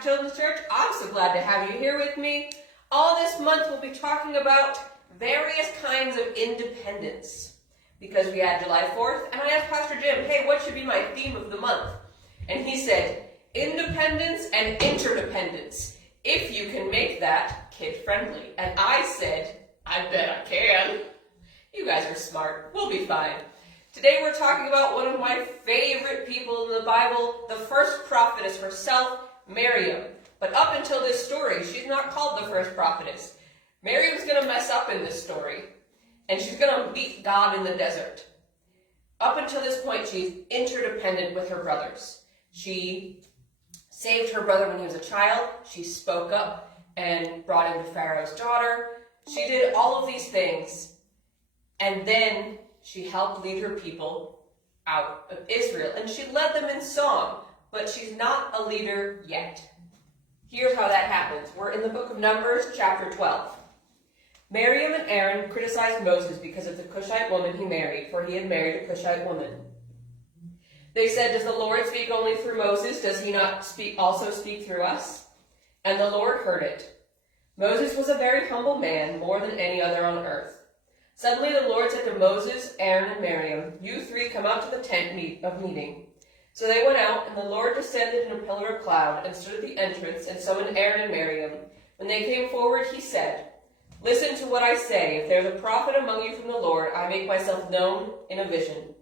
back to Children's Church. I'm so glad to have you here with me. All this month we'll be talking about various kinds of independence, because we had July 4th, and I asked Pastor Jim, hey, what should be my theme of the month? And he said, independence and interdependence, if you can make that kid-friendly. And I said, I bet I can. You guys are smart. We'll be fine. Today we're talking about one of my favorite people in the Bible, the first prophetess herself, Miriam. But up until this story, she's not called the first prophetess. Miriam's going to mess up in this story, and she's going to beat God in the desert. Up until this point, she's interdependent with her brothers. She saved her brother when he was a child. She spoke up and brought him to Pharaoh's daughter. She did all of these things, and then she helped lead her people out of Israel, and she led them in song, but she's not a leader yet. Here's how that happens. We're in the book of Numbers, chapter 12. Miriam and Aaron criticized Moses because of the Cushite woman he married, for he had married a Cushite woman. They said, does the Lord speak only through Moses? Does he not also speak through us? And the Lord heard it. Moses was a very humble man, more than any other on earth. Suddenly the Lord said to Moses, Aaron, and Miriam, you three come out to the tent of meeting. So they went out, and the Lord descended in a pillar of cloud and stood at the entrance and summoned Aaron and Miriam. When they came forward, he said, listen to what I say. If there is a prophet among you from the Lord, I make myself known in a vision.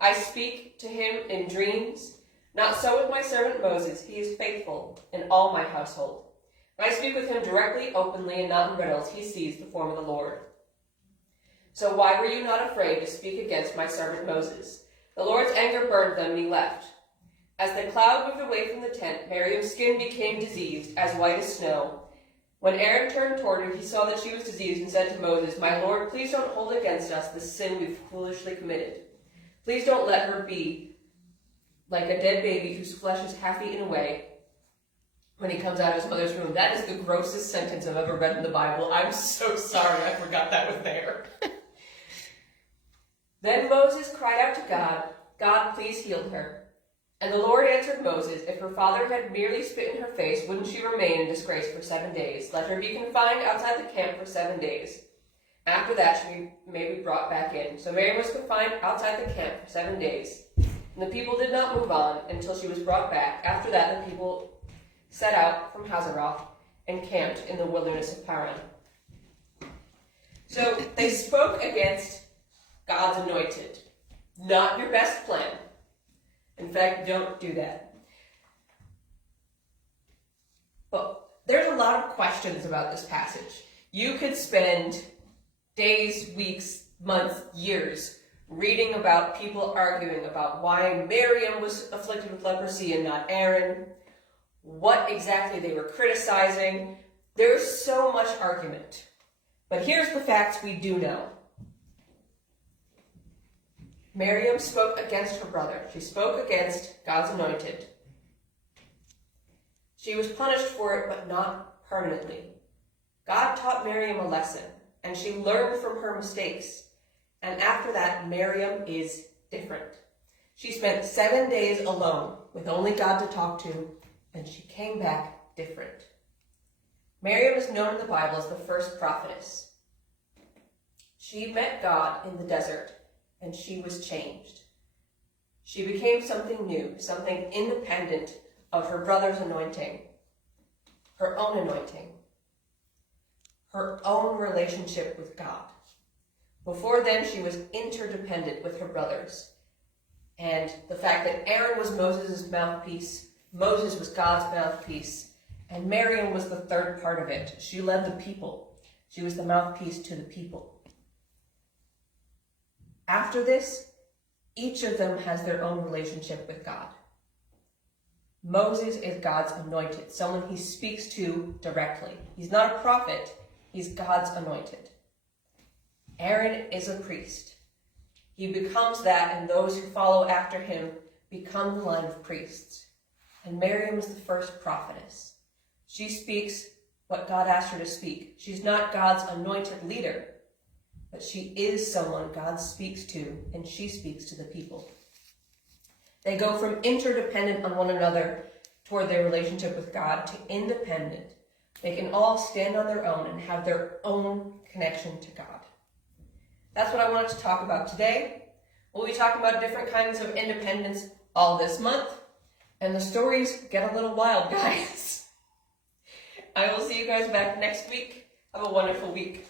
I speak to him in dreams. Not so with my servant Moses. He is faithful in all my household. When I speak with him directly, openly, and not in riddles, he sees the form of the Lord. So why were you not afraid to speak against my servant Moses? The Lord's anger burned them, and he left. As the cloud moved away from the tent, Miriam's skin became diseased, as white as snow. When Aaron turned toward her, he saw that she was diseased and said to Moses, my Lord, please don't hold against us the sin we've foolishly committed. Please don't let her be like a dead baby whose flesh is half eaten away when he comes out of his mother's womb. That is the grossest sentence I've ever read in the Bible. I'm so sorry I forgot that was there. Then Moses cried out to God, God, please heal her. And the Lord answered Moses, if her father had merely spit in her face, wouldn't she remain in disgrace for 7 days? Let her be confined outside the camp for 7 days. After that, she may be brought back in. So Miriam was confined outside the camp for 7 days. And the people did not move on until she was brought back. After that, the people set out from Hazeroth and camped in the wilderness of Paran. So they spoke against God's anointed. Not your best plan. In fact, don't do that. But there's a lot of questions about this passage. You could spend days, weeks, months, years reading about people arguing about why Miriam was afflicted with leprosy and not Aaron, what exactly they were criticizing. There's so much argument. But here's the facts we do know. Miriam spoke against her brother. She spoke against God's anointed. She was punished for it, but not permanently. God taught Miriam a lesson, and she learned from her mistakes. And after that, Miriam is different. She spent 7 days alone with only God to talk to, and she came back different. Miriam is known in the Bible as the first prophetess. She met God in the desert, and she was changed. She became something new, something independent of her brother's anointing, her own anointing, her own relationship with God. Before then, she was interdependent with her brothers. And the fact that Aaron was Moses' mouthpiece, Moses was God's mouthpiece, and Miriam was the third part of it. She led the people. She was the mouthpiece to the people. After this, each of them has their own relationship with God. Moses is God's anointed, someone he speaks to directly. He's not a prophet, he's God's anointed. Aaron is a priest. He becomes that, and those who follow after him become the line of priests. And Miriam is the first prophetess. She speaks what God asked her to speak. She's not God's anointed leader, but she is someone God speaks to, and she speaks to the people. They go from interdependent on one another toward their relationship with God to independent. They can all stand on their own and have their own connection to God. That's what I wanted to talk about today. We'll be talking about different kinds of independence all this month. And the stories get a little wild, guys. I will see you guys back next week. Have a wonderful week.